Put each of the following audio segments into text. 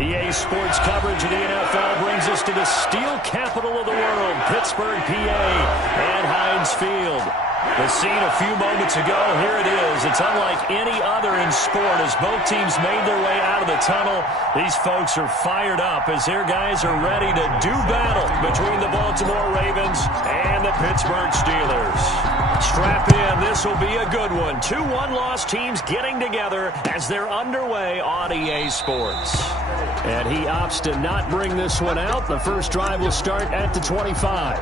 EA Sports coverage of the NFL brings us to the steel capital of the world, Pittsburgh, PA, and Heinz Field. The scene a few moments ago, here it is. It's unlike any other in sport as both teams made their way out of the tunnel. These folks are fired up as their guys are ready to do battle between the Baltimore Ravens and the Pittsburgh Steelers. Strap in, this will be a good one. Two one-loss teams getting together as they're underway on EA Sports. And he opts to not bring this one out. The first drive will start at the 25.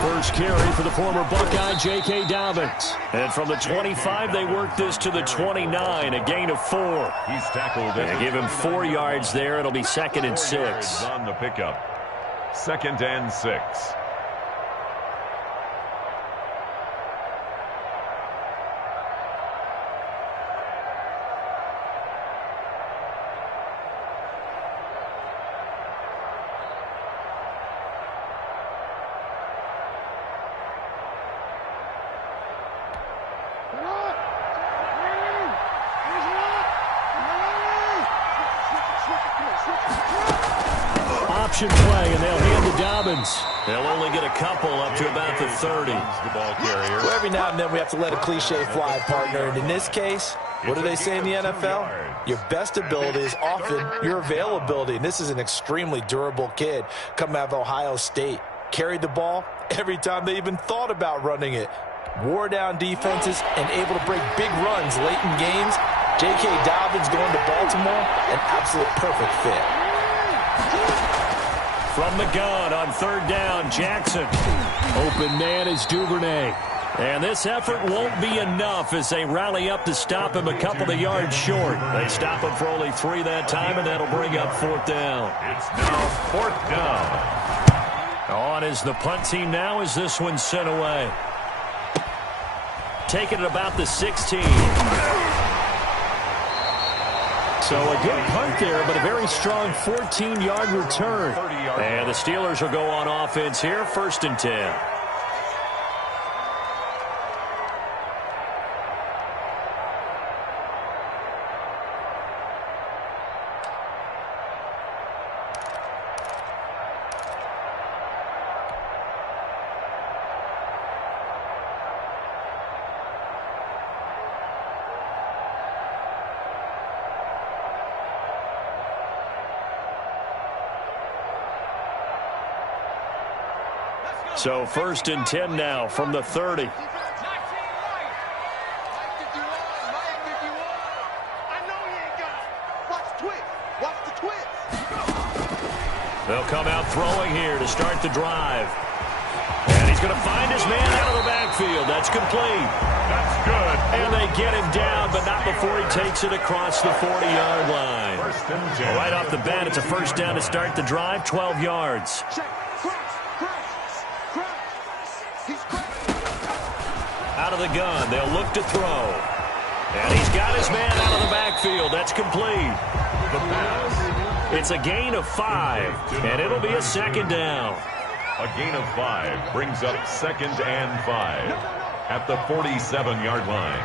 First carry for the former Buckeye, J.K. Dobbins. And from the 25, they work this to the 29, a gain of 4. He's tackled. They give him 4 yards there. It'll be 2nd and 6. On the pickup. 2nd and 6. Option play, and they'll hand to Dobbins. They'll only get a couple up to about the 30. The ball carrier. Well, every now and then we have to let a cliche fly, partner. And in this case, what do they say in the NFL? Your best ability is often your availability. And this is an extremely durable kid coming out of Ohio State. Carried the ball every time they even thought about running it. Wore down defenses and able to break big runs late in games. J.K. Dobbins going to Baltimore, an absolute perfect fit. From the gun on 3rd down, Jackson. Open man is Duvernay. And this effort won't be enough as they rally up to stop him a couple of yards short. They stop him for only 3 that time, and that'll bring up 4th down. It's now 4th down. On is the punt team now as this one's sent away. Taking it about the 16. So a good punt there, but a very strong 14-yard return. And the Steelers will go on offense here, 1st and 10. So 1st and 10 now from the 30. They'll come out throwing here to start the drive. And he's going to find his man out of the backfield. That's complete. That's good. And they get him down, but not before he takes it across the 40-yard line. 1st and 10. Right off the bat, it's a 1st down to start the drive, 12 yards. Out of the gun, they'll look to throw. And he's got his man out of the backfield. That's complete. The pass. It's a gain of 5, and it'll be a 2nd down. A gain of 5 brings up 2nd and 5 at the 47-yard line.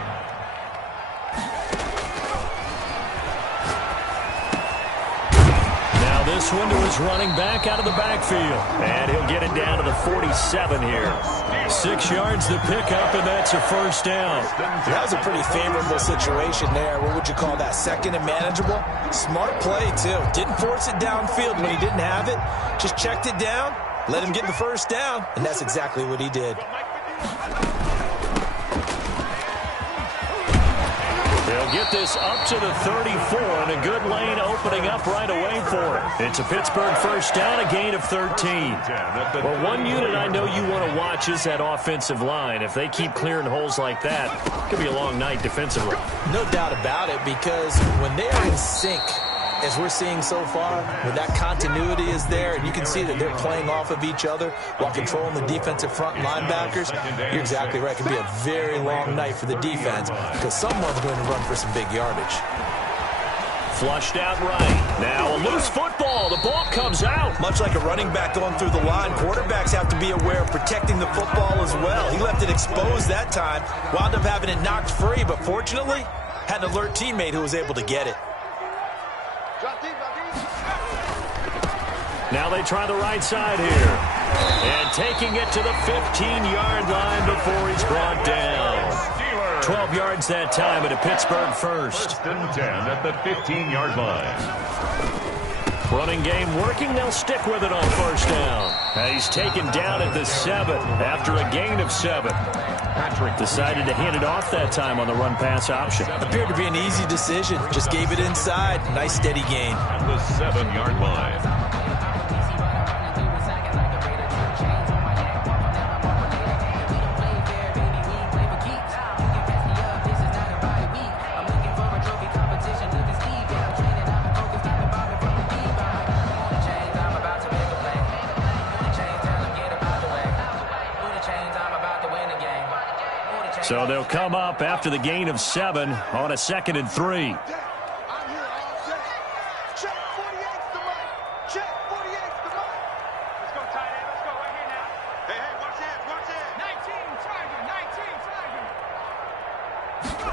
Now this one to his running back out of the backfield. And he'll get it down to the 47 here. 6 yards the pickup, and that's a 1st down. That was a pretty favorable situation there. What would you call that? 2nd and manageable? Smart play, too. Didn't force it downfield when he didn't have it. Just checked it down, let him get the 1st down, and that's exactly what he did. They'll get this up to the 34, and a good lane opening up right away for it. It's a Pittsburgh first down, a gain of 13. Well, one unit I know you want to watch is that offensive line. If they keep clearing holes like that, it could be a long night defensively. No doubt about it, because when they are in sync, as we're seeing so far, when that continuity is there, and you can see that they're playing off of each other while controlling the defensive front linebackers, you're exactly right. It could be a very long night for the defense because someone's going to run for some big yardage. Flushed out right. Now a loose football. The ball comes out. Much like a running back going through the line, quarterbacks have to be aware of protecting the football as well. He left it exposed that time, wound up having it knocked free, but fortunately, had an alert teammate who was able to get it. Now they try the right side here. And taking it to the 15-yard line before he's brought down. 12 yards that time at a Pittsburgh first. First and 10 at the 15-yard line. Running game working. They'll stick with it on first down. And he's taken down at the 7 after a gain of 7. Patrick decided to hand it off that time on the run-pass option. Appeared to be an easy decision. Just gave it inside. Nice steady gain. At the 7-yard line. So they'll come up after the gain of 7 on a 2nd and 3.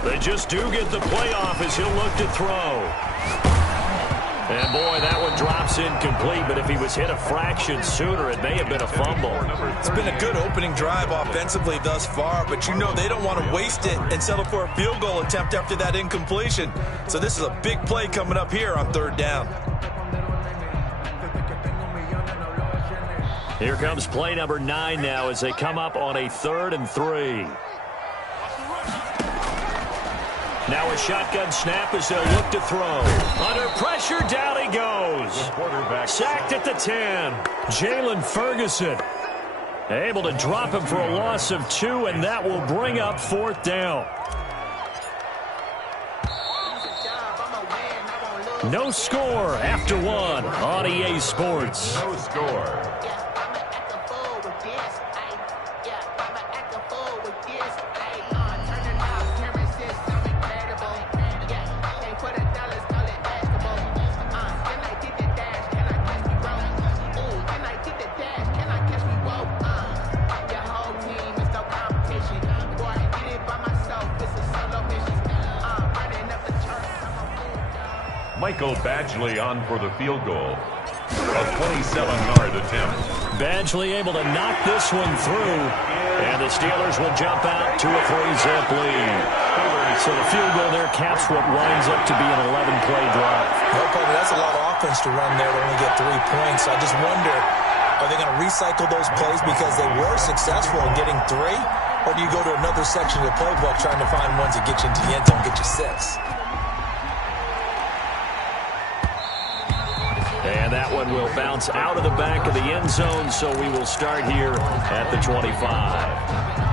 They just do get the playoff as he'll look to throw. And, boy, that one drops incomplete, but if he was hit a fraction sooner, it may have been a fumble. It's been a good opening drive offensively thus far, but you know they don't want to waste it and settle for a field goal attempt after that incompletion. So this is a big play coming up here on 3rd down. Here comes play number 9 now as they come up on a 3rd and 3. Now a shotgun snap as they'll look to throw. Under pressure, down he goes. Sacked at the 10. Jalen Ferguson able to drop him for a loss of 2, and that will bring up 4th down. No score after 1 on EA Sports. No score. Michael Badgley on for the field goal. A 27-yard attempt. Badgley able to knock this one through. And the Steelers will jump out to a 3-zip lead. So the field goal there caps what winds up to be an 11-play drive. Well, Carter, that's a lot of offense to run there to only get 3 points. I just wonder, are they going to recycle those plays because they were successful in getting 3? Or do you go to another section of the playbook trying to find ones that get you into the end zone, get you 6? And that one will bounce out of the back of the end zone, so we will start here at the 25.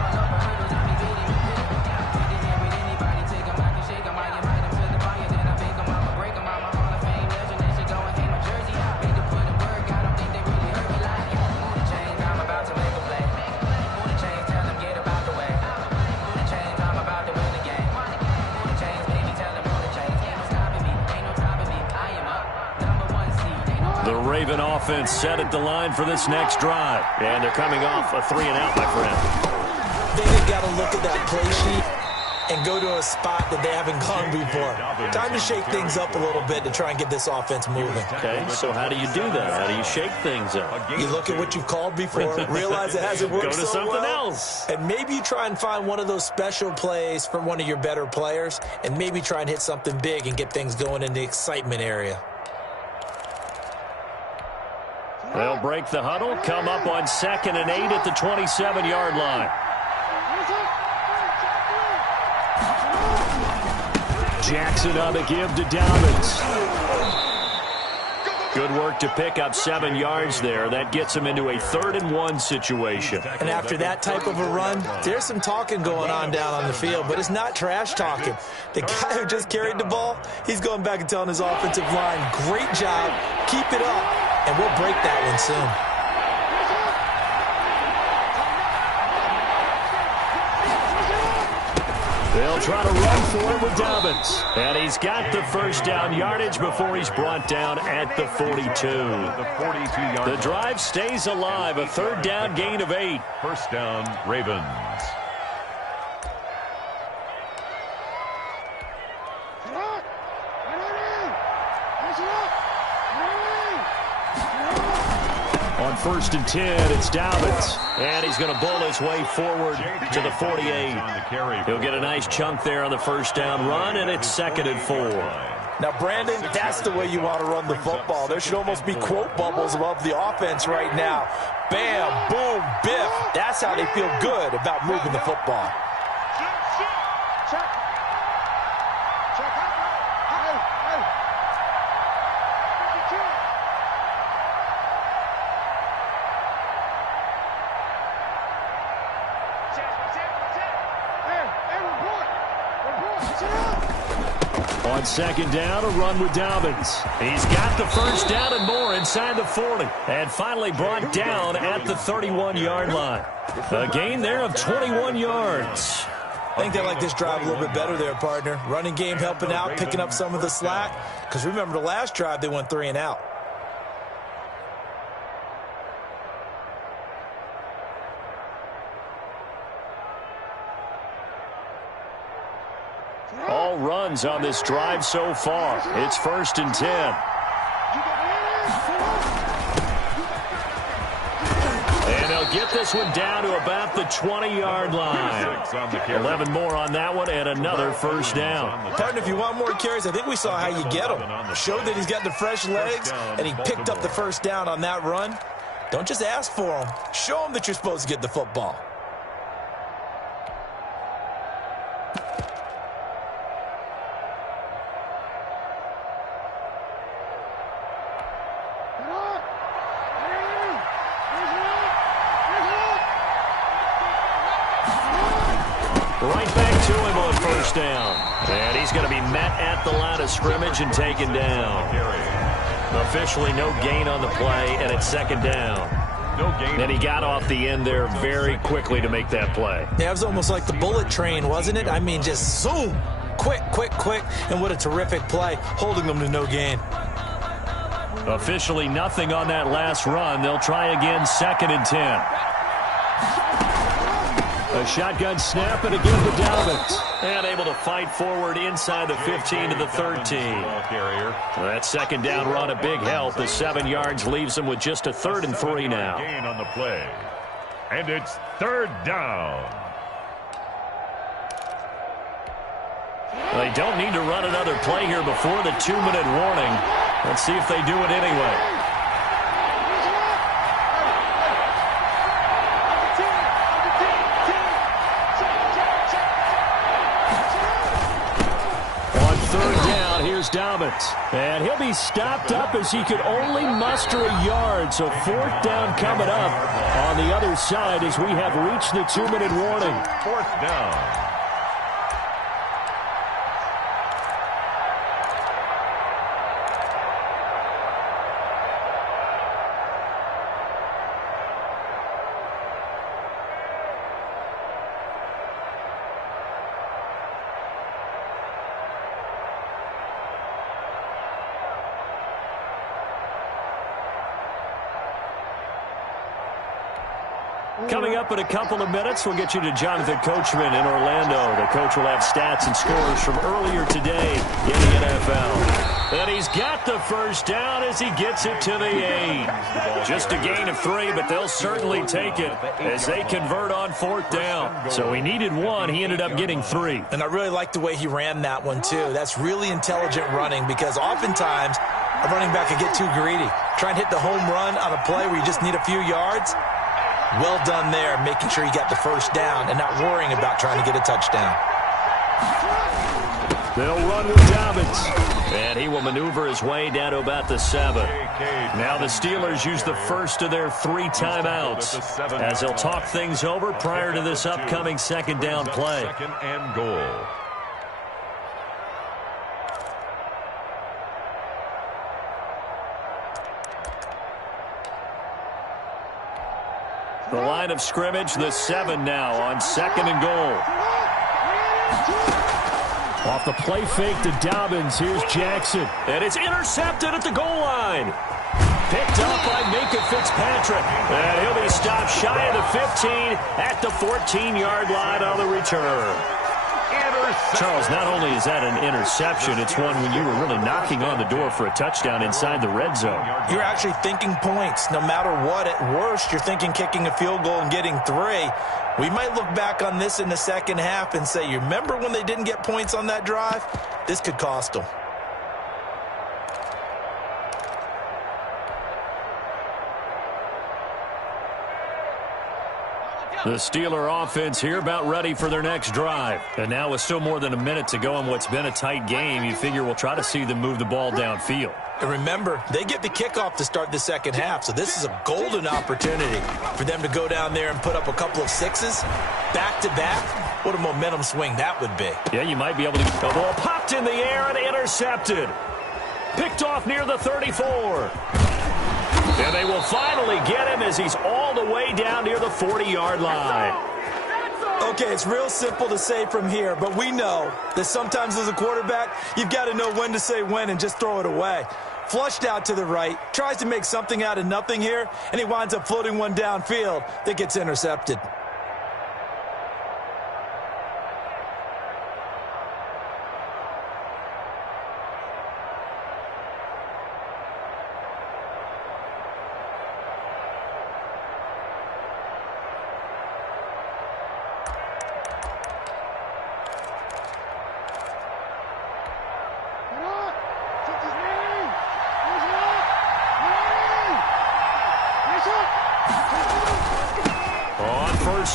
Raven offense set at the line for this next drive. And they're coming off a 3-and-out, my friend. They've got to look at that play sheet and go to a spot that they haven't gone before. Time to shake things up a little bit to try and get this offense moving. Okay, so how do you do that? How do you shake things up? You look at what you've called before, realize it hasn't worked go to so something well, else. and maybe you try and find one of those special plays from one of your better players, and maybe try and hit something big and get things going in the excitement area. They'll break the huddle, come up on 2nd and 8 at the 27-yard line. Jackson on the give to Dobbins. Good work to pick up 7 yards there. That gets him into a 3rd-and-1 situation. And after that type of a run, there's some talking going on down on the field, but it's not trash talking. The guy who just carried the ball, he's going back and telling his offensive line, great job, keep it up, and we'll break that one soon. They'll try to run for it with Dobbins. And he's got the first down yardage before he's brought down at the 42. The drive stays alive. A 3rd down gain of 8. First down, Ravens. On 1st and 10, it's Dobbins. And he's going to bull his way forward to the 48. He'll get a nice chunk there on the first down run, and it's 2nd and 4. Now, Brandon, that's the way you want to run the football. There should almost be quote bubbles above the offense right now. Bam, boom, biff. That's how they feel good about moving the football. On 2nd down, a run with Dobbins. He's got the first down and more inside the 40. And finally brought down at the 31-yard line. A gain there of 21 yards. I think they like this drive a little bit better there, partner. Running game helping out, picking up some of the slack. Because remember, the last drive, they went 3 and out. All runs on this drive so far. It's 1st and 10. And they'll get this one down to about the 20-yard line. 11 more on that one and another first down. Partner, if you want more carries, I think we saw how you get him. Showed that he's got the fresh legs, and he picked up the first down on that run. Don't just ask for him. Show him that you're supposed to get the football. Right back to him on first down. And he's going to be met at the line of scrimmage and taken down. Officially no gain on the play, and it's 2nd down. No gain. And he got off the end there very quickly to make that play. Yeah, it was almost like the bullet train, wasn't it? I mean, just zoom. Quick, quick, quick. And what a terrific play, holding them to no gain. Officially nothing on that last run. They'll try again, 2nd and 10. A shotgun snap and again with Dobbins. And able to fight forward inside the 15 to the 13. That 2nd down run a big help. The 7 yards leaves them with just a 3rd and 3 now. Gain on the play. And it's 3rd down. They don't need to run another play here before the 2-minute warning. Let's see if they do it anyway. Dobbins, and he'll be stopped up as he could only muster a yard. So 4th down coming up on the other side as we have reached the 2-minute warning. 4th down. Coming up in a couple of minutes, we'll get you to Jonathan Coachman in Orlando. The coach will have stats and scores from earlier today in the NFL. And he's got the first down as he gets it to the 8. Just a gain of 3, but they'll certainly take it as they convert on 4th down. So he needed 1. He ended up getting 3. And I really like the way he ran that one, too. That's really intelligent running because oftentimes a running back can get too greedy. Try and hit the home run on a play where you just need a few yards. Well done there, making sure you got the first down and not worrying about trying to get a touchdown. They'll run with Dobbins. And he will maneuver his way down to about the 7. Now the Steelers use the first of their 3 timeouts as they'll talk things over prior to this upcoming second down play. Second and goal. The line of scrimmage, the 7 now on second and goal. Off the play fake to Dobbins. Here's Jackson. And it's intercepted at the goal line. Picked up by Minka Fitzpatrick. And he'll be stopped shy of the 15 at the 14-yard line on the return. Charles, not only is that an interception, it's one when you were really knocking on the door for a touchdown inside the red zone. You're actually thinking points. No matter what, at worst, you're thinking kicking a field goal and getting 3. We might look back on this in the second half and say, you remember when they didn't get points on that drive? This could cost them. The Steeler offense here about ready for their next drive. And now with still more than a minute to go in what's been a tight game, you figure we'll try to see them move the ball downfield. And remember, they get the kickoff to start the second half, so this is a golden opportunity for them to go down there and put up a couple of 6s back-to-back. What a momentum swing that would be. Yeah, you might be able to get the ball popped in the air and intercepted. Picked off near the 34. And they will finally get him as he's all the way down near the 40-yard line. Okay, it's real simple to say from here, but we know that sometimes as a quarterback, you've got to know when to say when and just throw it away. Flushed out to the right, tries to make something out of nothing here, and he winds up floating one downfield that gets intercepted.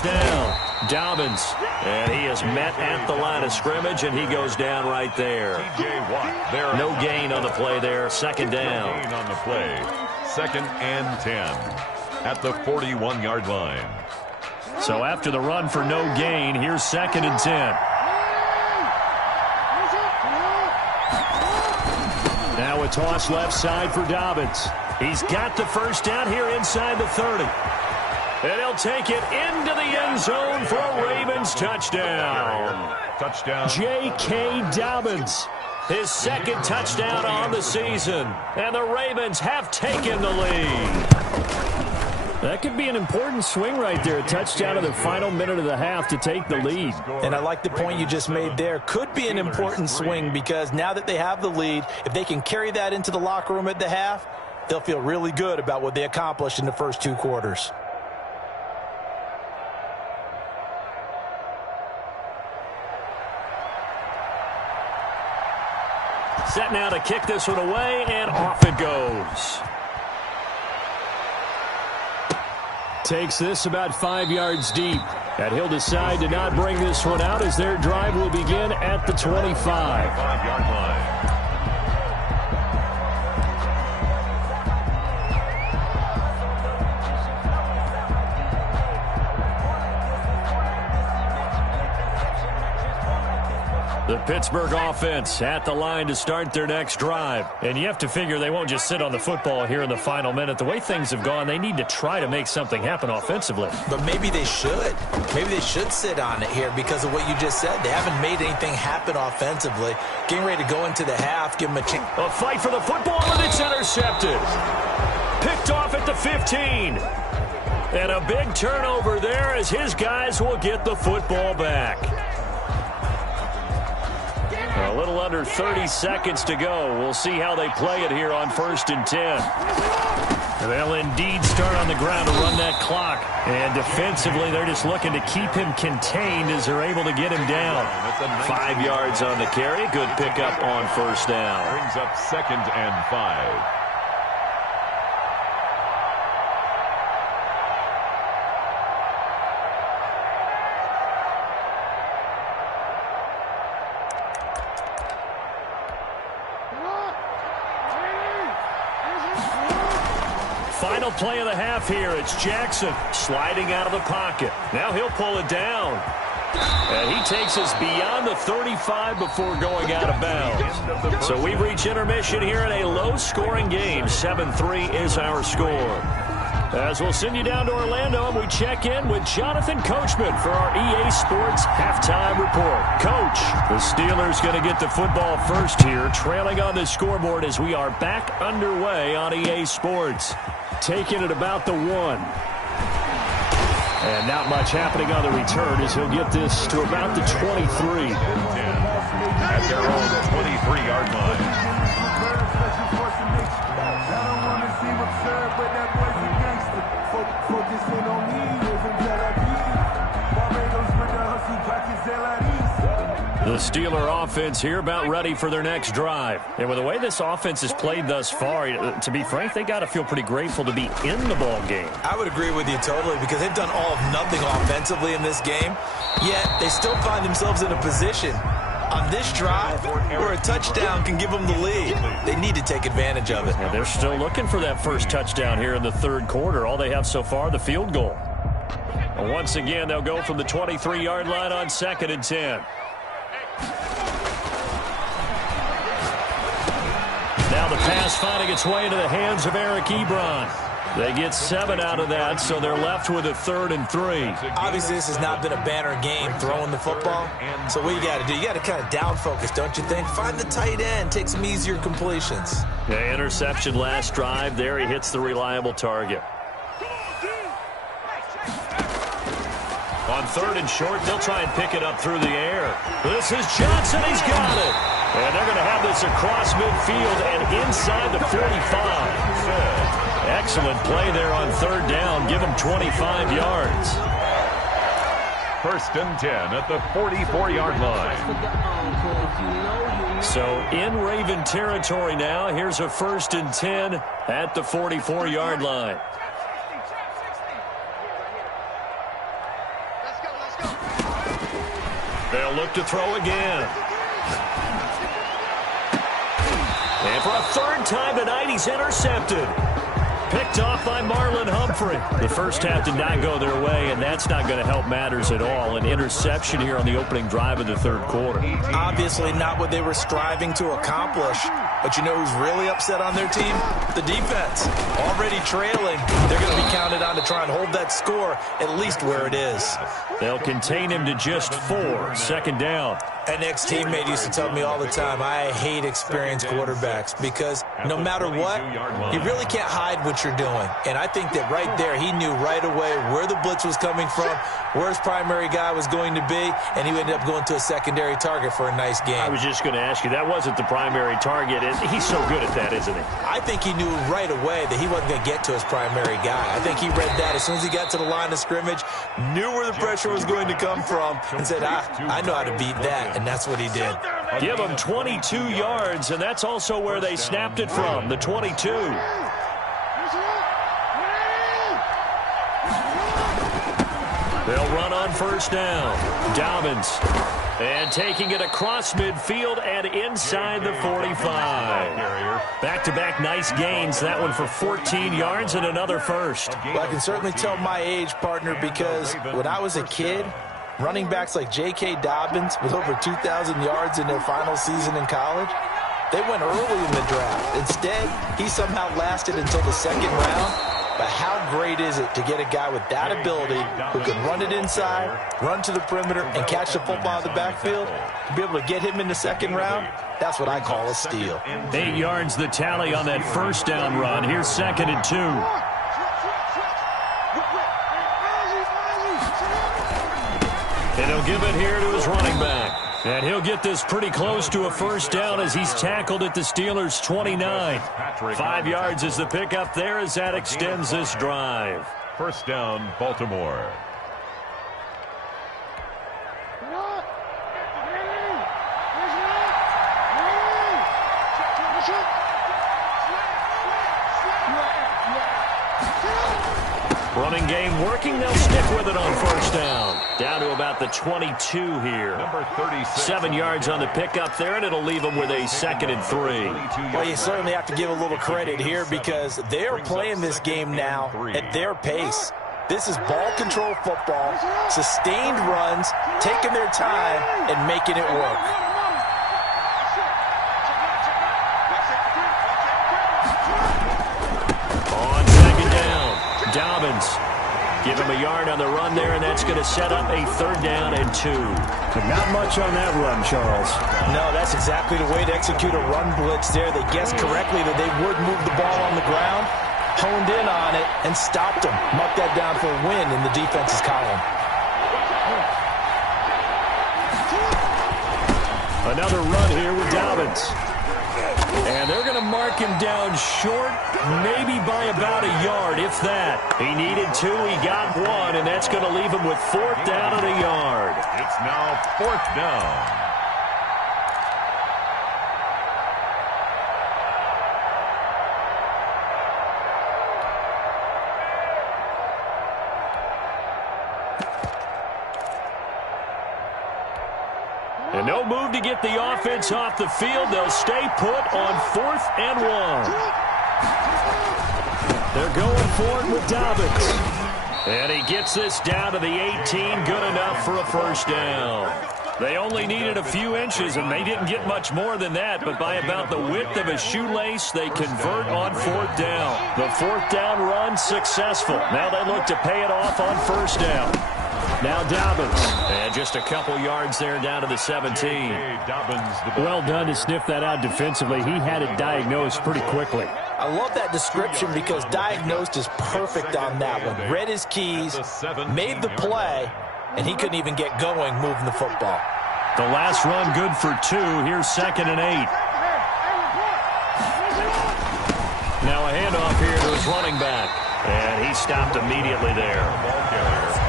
Down, Dobbins, and he is met at the line of scrimmage, and he goes down right there. No gain on the play there, second down. No gain on the play, second and 10 at the 41-yard line. So after the run for no gain, here's second and 10. Now a toss left side for Dobbins. He's got the first down here inside the 30. And he'll take it into the end zone for a Ravens touchdown. Touchdown. J.K. Dobbins, his second touchdown on the season. And the Ravens have taken the lead. That could be an important swing right there. A touchdown in the final minute of the half to take the lead. And I like the point you just made there. Could be an important swing because now that they have the lead, if they can carry that into the locker room at the half, they'll feel really good about what they accomplished in the first 2 quarters. Set now to kick this one away, and off it goes. Takes this about 5 yards deep. And he'll decide to not bring this one out as their drive will begin at the 25. 5-yard line. The Pittsburgh offense at the line to start their next drive. And you have to figure they won't just sit on the football here in the final minute. The way things have gone, they need to try to make something happen offensively. But maybe they should. Maybe they should sit on it here because of what you just said. They haven't made anything happen offensively. Getting ready to go into the half, give them a chance. A fight for the football, and it's intercepted. Picked off at the 15. And a big turnover there as his guys will get the football back. A little under 30 seconds to go. We'll see how they play it here on 1st and 10. They'll indeed start on the ground to run that clock. And defensively, they're just looking to keep him contained as they're able to get him down. 5 yards on the carry. Good pickup on first down. Brings up 2nd and 5. Final play of the half here. It's Jackson sliding out of the pocket. Now he'll pull it down. And he takes us beyond the 35 before going out of bounds. So we've reached intermission here in a low-scoring game. 7-3 is our score. As we'll send you down to Orlando, and we check in with Jonathan Coachman for our EA Sports Halftime Report. Coach, the Steelers going to get the football first here, trailing on the scoreboard as we are back underway on EA Sports. Taking it about the 1. And not much happening on the return as he'll get this to about the 23. At their own 23-yard line. The Steeler offense here about ready for their next drive. And with the way this offense has played thus far, to be frank, they got to feel pretty grateful to be in the ball game. I would agree with you totally because they've done all of nothing offensively in this game, yet they still find themselves in a position on this drive where a touchdown can give them the lead. They need to take advantage of it. And they're still looking for that first touchdown here in the third quarter. All they have so far, the field goal. And once again, they'll go from the 23-yard line on 2nd and 10. Now the pass finding its way into the hands of Eric Ebron. They get 7 out of that, so they're left with a 3rd and 3. Obviously, this has not been a banner game throwing the football. So what you got to do, you got to kind of down focus, don't you think? Find the tight end, take some easier completions. Yeah, interception last drive. There he hits the reliable target. On 3rd and short, they'll try and pick it up through the air. This is Johnson. He's got it. And they're going to have this across midfield and inside the 45. Excellent play there on 3rd down. Give them 25 yards. 1st and 10 at the 44-yard line. So in Raven territory now. Here's a 1st and 10 at the 44-yard line. They'll look to throw again. And for a 3rd time tonight, he's intercepted. Picked off by Marlon Humphrey. The first half did not go their way, and that's not going to help matters at all. An interception here on the opening drive of the 3rd quarter. Obviously not what they were striving to accomplish. But you know who's really upset on their team? The defense. Already trailing. They're going to be counted on to try and hold that score at least where it is. They'll contain him to just 4. 2nd down. An ex-teammate used to tell me all the time, I hate experienced quarterbacks because no matter what, you really can't hide what you're doing. And I think that right there, he knew right away where the blitz was coming from, where his primary guy was going to be, and he ended up going to a secondary target for a nice game. I was just going to ask you, that wasn't the primary target. He's so good at that, isn't he? I think he knew right away that he wasn't going to get to his primary guy. I think he read that as soon as he got to the line of scrimmage, knew where the pressure was going to come from, and said, I know how to beat that. And that's what he did. Give them 22 yards, and that's also where they snapped it from, the 22. They'll run on 1st down. Dobbins. And taking it across midfield and inside the 45. Back-to-back nice gains. That one for 14 yards and another first. Well, I can certainly tell my age, partner, because when I was a kid, running backs like J.K. Dobbins with over 2,000 yards in their final season in college, they went early in the draft. Instead, he somehow lasted until the 2nd round. But how great is it to get a guy with that ability who can run it inside, run to the perimeter, and catch the football out of the backfield? To be able to get him in the 2nd round, that's what I call a steal. 8 yards the tally on that 1st down run. Here's 2nd and 2. And he'll give it here to his running back. And he'll get this pretty close to a 1st down as he's tackled at the Steelers' 29. 5 yards is the pickup there as that extends this drive. 1st down, Baltimore. Running game working. They'll stick with it on 1st down. Down to about the 22 here. Number 36. 7 yards on the pickup there, and it'll leave them with a 2nd and 3. Well, you certainly have to give a little credit here because they're playing this game now at their pace. This is ball control football, sustained runs, taking their time, and making it work. On 2nd down, Dobbins. Give him a yard on the run there, and that's going to set up a 3rd down and 2. Not much on that run, Charles. No, that's exactly the way to execute a run blitz there. They guessed correctly that they would move the ball on the ground, honed in on it, and stopped them. Mark that down for a win in the defense's column. Another run here with Dobbins. And they're going to mark him down short, maybe by about a yard, if that. He needed 2, he got 1, and that's going to leave him with 4th down and a yard. It's now 4th down. And no move to get the offense off the field. They'll stay put on 4th and 1. They're going for it with Dobbins. And he gets this down to the 18, good enough for a 1st down. They only needed a few inches, and they didn't get much more than that, but by about the width of a shoelace, they convert on 4th down. The 4th down run successful. Now they look to pay it off on 1st down. Now Dobbins, and just a couple yards there down to the 17. Well done to sniff that out defensively. He had it diagnosed pretty quickly. I love that description because diagnosed is perfect on that one. Read his keys, made the play, and he couldn't even get going moving the football. The last run good for 2. Here's 2nd and 8. Now a handoff here to his running back. And he stopped immediately there.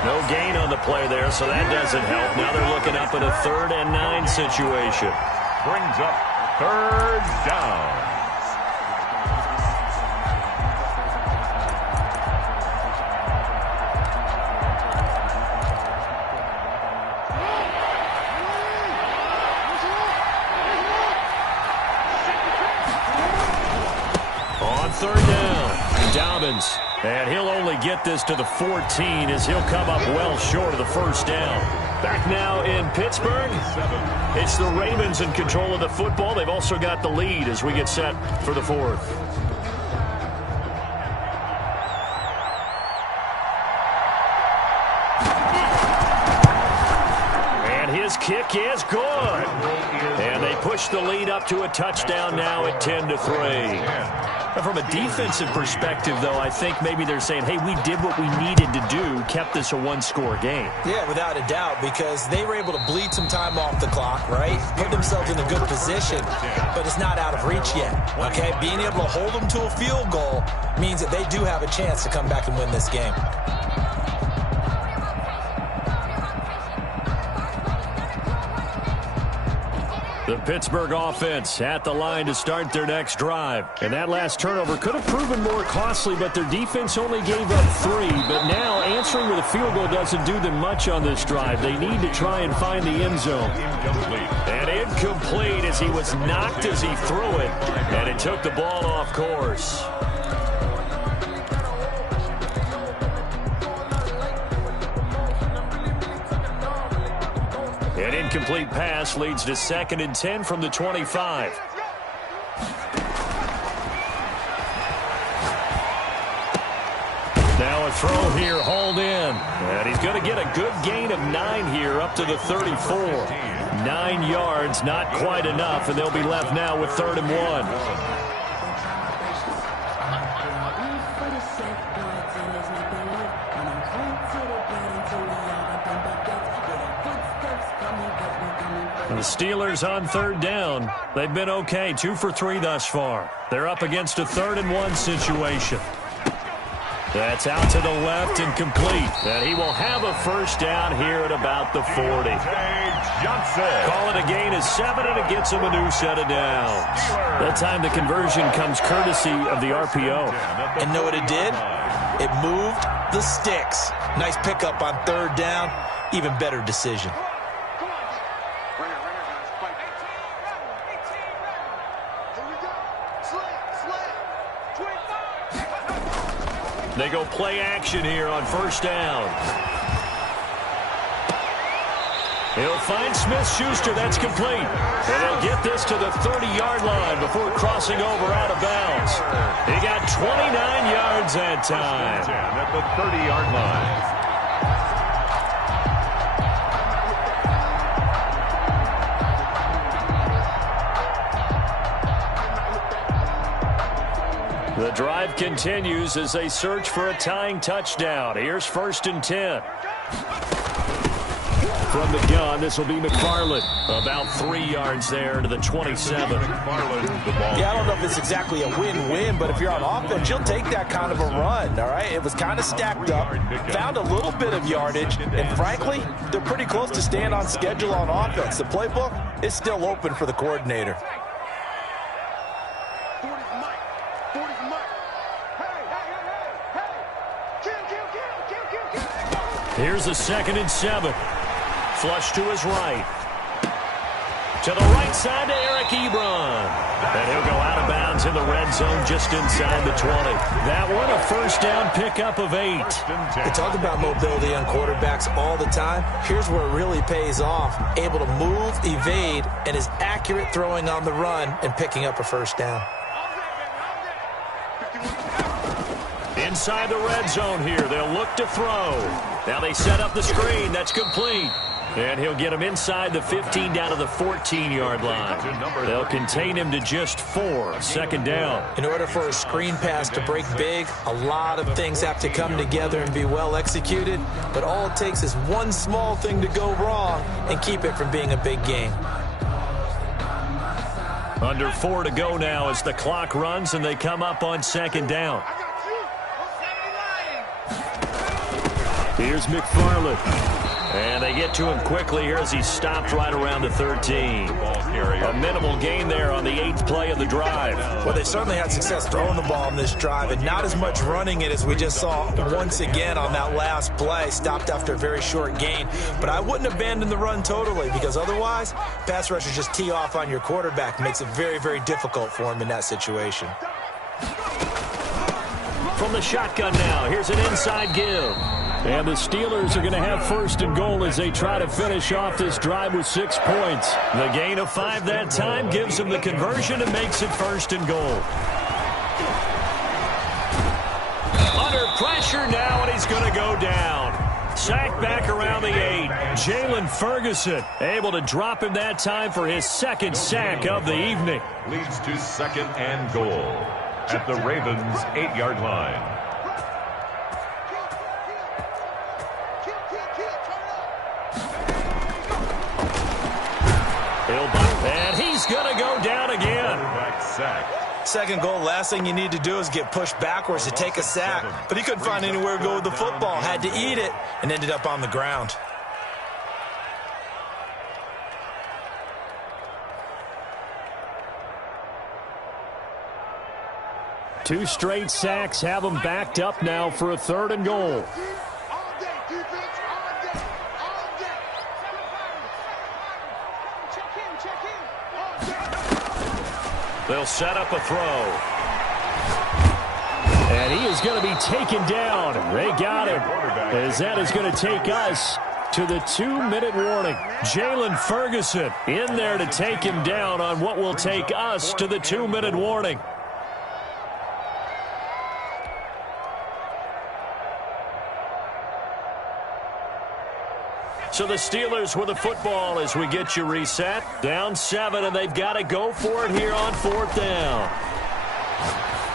No gain on the play there, so that doesn't help. Now they're looking up at a 3rd and 9 situation. Brings up 3rd down. On 3rd down, Dobbins. And he'll only get this to the 14 as he'll come up well short of the 1st down. Back now in Pittsburgh. It's the Ravens in control of the football. They've also got the lead as we get set for the 4th. And his kick is good. And they push the lead up to a touchdown now at 10-3. From a defensive perspective, though, I think maybe they're saying, hey, we did what we needed to do, kept this a 1-score game. Yeah, without a doubt, because they were able to bleed some time off the clock, right? Put themselves in a good position, but it's not out of reach yet, okay? Being able to hold them to a field goal means that they do have a chance to come back and win this game. The Pittsburgh offense at the line to start their next drive. And that last turnover could have proven more costly, but their defense only gave up 3. But now answering with a field goal doesn't do them much on this drive. They need to try and find the end zone. And incomplete as he was knocked as he threw it. And it took the ball off course. An incomplete pass leads to 2nd and 10 from the 25. Now a throw here, hauled in. And he's going to get a good gain of 9 here up to the 34. 9 yards, not quite enough, and they'll be left now with 3rd and 1. The Steelers on 3rd down. They've been okay, 2 for 3 thus far. They're up against a 3rd and 1 situation. That's out to the left and complete. And he will have a 1st down here at about the 40. Call it a gain of 7, and it gets him a new set of downs. That time the conversion comes courtesy of the RPO. And know what it did? It moved the sticks. Nice pickup on 3rd down. even better decision. They go play action here on first down. He'll find Smith-Schuster. That's complete. And he'll get this to the 30-yard line before crossing over out of bounds. He got 29 yards that time. At the 30-yard line. The drive continues as they search for a tying touchdown. Here's 1st and 10. From the gun, this will be McFarland. About 3 yards there to the 27. Yeah, I don't know if it's exactly a win-win, but if you're on offense, you'll take that kind of a run, all right? It was kind of stacked up, found a little bit of yardage, and frankly, they're pretty close to staying on schedule on offense. The playbook is still open for the coordinator. Here's a 2nd and 7. Flush to his right. To the right side to Eric Ebron. And he'll go out of bounds in the red zone just inside the 20. That one, a first down pickup of 8. They talk about mobility on quarterbacks all the time. Here's where it really pays off. Able to move, evade, and is accurate throwing on the run and picking up a first down. Inside the red zone here, they'll look to throw. Now they set up the screen. That's complete. And he'll get him inside the 15 down to the 14-yard line. They'll contain him to just 4. 2nd down. In order for a screen pass to break big, a lot of things have to come together and be well executed. But all it takes is one small thing to go wrong and keep it from being a big game. Under 4 to go now as the clock runs and they come up on 2nd down. Here's McFarland. And they get to him quickly here as he stopped right around the 13. A minimal gain there on the 8th play of the drive. Well, they certainly had success throwing the ball on this drive, and not as much running it as we just saw once again on that last play. Stopped after a very short gain. But I wouldn't abandon the run totally, because otherwise, pass rushers just tee off on your quarterback. Makes it very, very difficult for him in that situation. From the shotgun now, here's an inside give. And the Steelers are going to have 1st and goal as they try to finish off this drive with 6 points. The gain of 5 that time gives them the conversion and makes it 1st and goal. Under pressure now, and he's going to go down. Sacked back around the 8. Jalen Ferguson able to drop him that time for his 2nd sack of the evening. Leads to 2nd and goal at the Ravens' 8-yard line. And he's going to go down again. Sack. 2nd goal, last thing you need to do is get pushed backwards to take a sack. But he couldn't find anywhere to go with the football. Had to eat it and ended up on the ground. Two straight sacks have them backed up now for a 3rd and goal. They'll set up a throw. And he is going to be taken down. They got him. As that is going to take us to the 2-minute warning. Jalen Ferguson in there to take him down on what will take us to the 2-minute warning. So the Steelers with the football as we get you reset. Down 7, and they've got to go for it here on 4th down.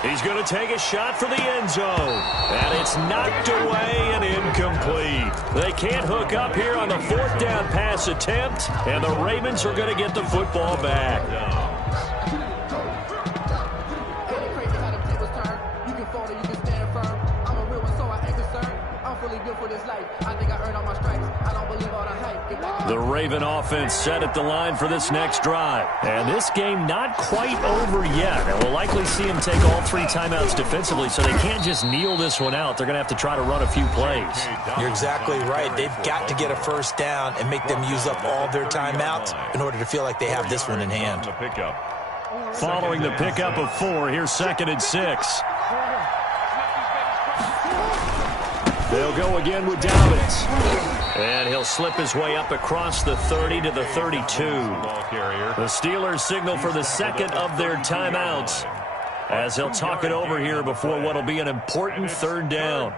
He's going to take a shot for the end zone. And it's knocked away and incomplete. They can't hook up here on the 4th down pass attempt, and the Ravens are going to get the football back. For this life, I think I earned all my stripes. I don't believe all the hype. The Raven offense set at the line for this next drive. And this game not quite over yet. And we'll likely see them take all 3 timeouts defensively, so they can't just kneel this one out. They're going to have to try to run a few plays. You're exactly right. They've got to get a first down and make them use up all their timeouts in order to feel like they have this one in hand. Following the pickup of 4, here's 2nd and 6. They'll go again with Dobbins. And he'll slip his way up across the 30 to the 32. The Steelers signal for the second of their timeouts as they'll talk it over here before what will be an important 3rd down.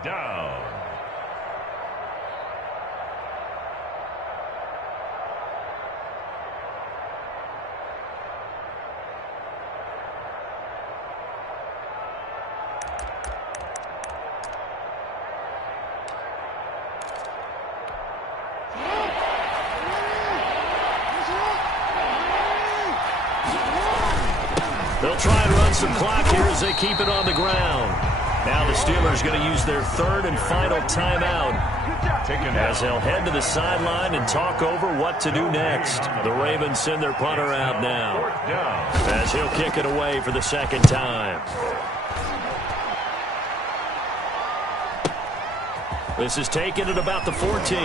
They'll try and run some clock here as they keep it on the ground. Now the Steelers going to use their 3rd and final timeout as they'll head to the sideline and talk over what to do next. The Ravens send their punter out now as he'll kick it away for the 2nd time. This is taken at about the 14.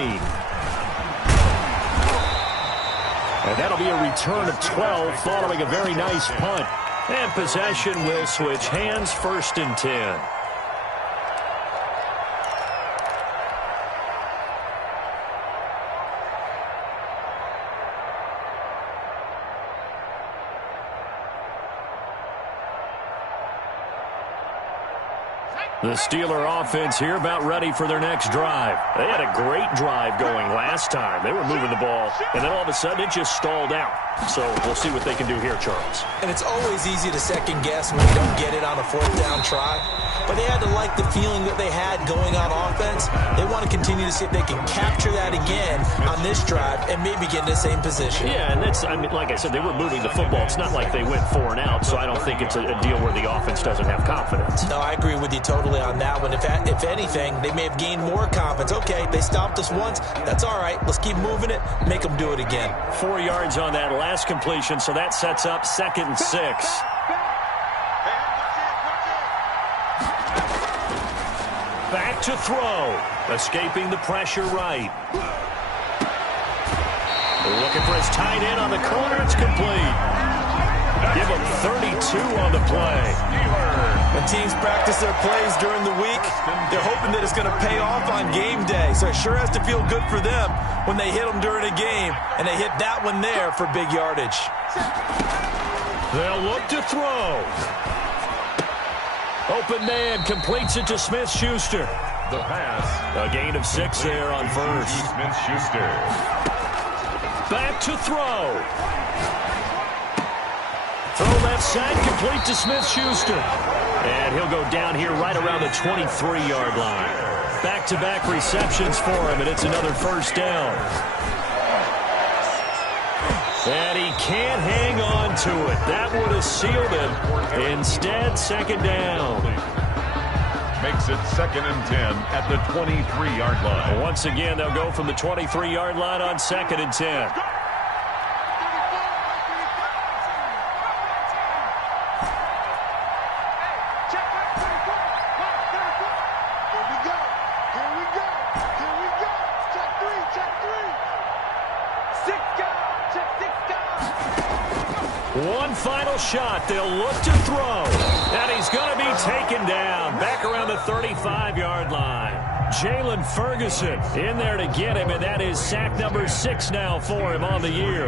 And that'll be a return of 12 following a very nice punt. And possession will switch hands, 1st and 10. The Steeler offense here about ready for their next drive. They had a great drive going last time. They were moving the ball, and then all of a sudden it just stalled out. So we'll see what they can do here, Charles. And it's always easy to second guess when you don't get it on a 4th down try. But they had to like the feeling that they had going on offense. They want to continue to see if they can capture that again on this drive and maybe get in the same position. Yeah, and that's, I mean, like I said, they were moving the football. It's not like they went 4 and out, so I don't think it's a deal where the offense doesn't have confidence. No, I agree with you totally on that one. If anything, they may have gained more confidence. Okay, they stopped us once. That's all right. Let's keep moving it. Make them do it again. 4 yards on that last completion, so that sets up 2nd and 6. Back to throw. Escaping the pressure right. Looking for his tight end on the corner. It's complete. Give him 32 on the play. When teams practice their plays during the week, they're hoping that it's going to pay off on game day. So it sure has to feel good for them when they hit them during a game, and they hit that one there for big yardage. They'll look to throw. Open man completes it to Smith-Schuster. The pass. A gain of 6 there on 1st. Smith-Schuster. Back to throw. Throw left side, complete to Smith-Schuster. And he'll go down here right around the 23-yard line. Back-to-back receptions for him, and it's another 1st down. And he can't hang on to it. That would have sealed him. Instead, 2nd down. Makes it 2nd and 10 at the 23-yard line. Once again, they'll go from the 23-yard line on 2nd and 10. One final shot. They'll look to throw. And he's going to be taken down back around the 35-yard line. Jalen Ferguson in there to get him, and that is sack number 6 now for him on the year.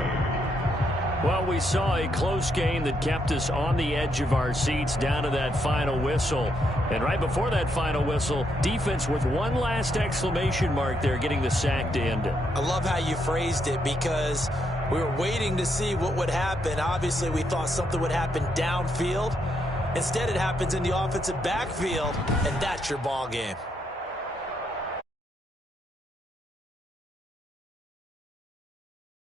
Well, we saw a close game that kept us on the edge of our seats down to that final whistle. And right before that final whistle, defense with one last exclamation mark there, getting the sack to end it. I love how you phrased it, because we were waiting to see what would happen. Obviously, we thought something would happen downfield. Instead, it happens in the offensive backfield, and that's your ball game.